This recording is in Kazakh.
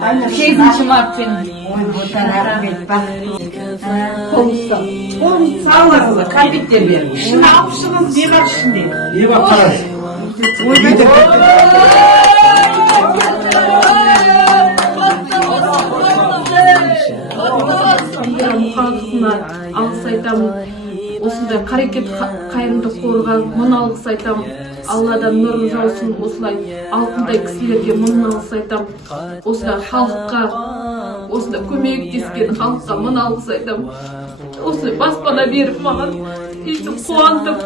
8 mart'ın. Ой, бұлтан рахмет, Қолыңызды салыңыз, кәмпиттер беріп. Ішін алып шығыңыз, не бар ішінде? Не бар қараңыз? мұқағатына алғыс айтамын. Осындай қарекет қайырымдық қорға мың алғыс айтамын. Алладан нұрын жаусын, осылай алтындай кісілерге мың алғыс айтамын. Осылай халыққа, осындай көмектескен халыққа мың алғыс айтамын. Осылай баспана беріп маған ешті қуандым.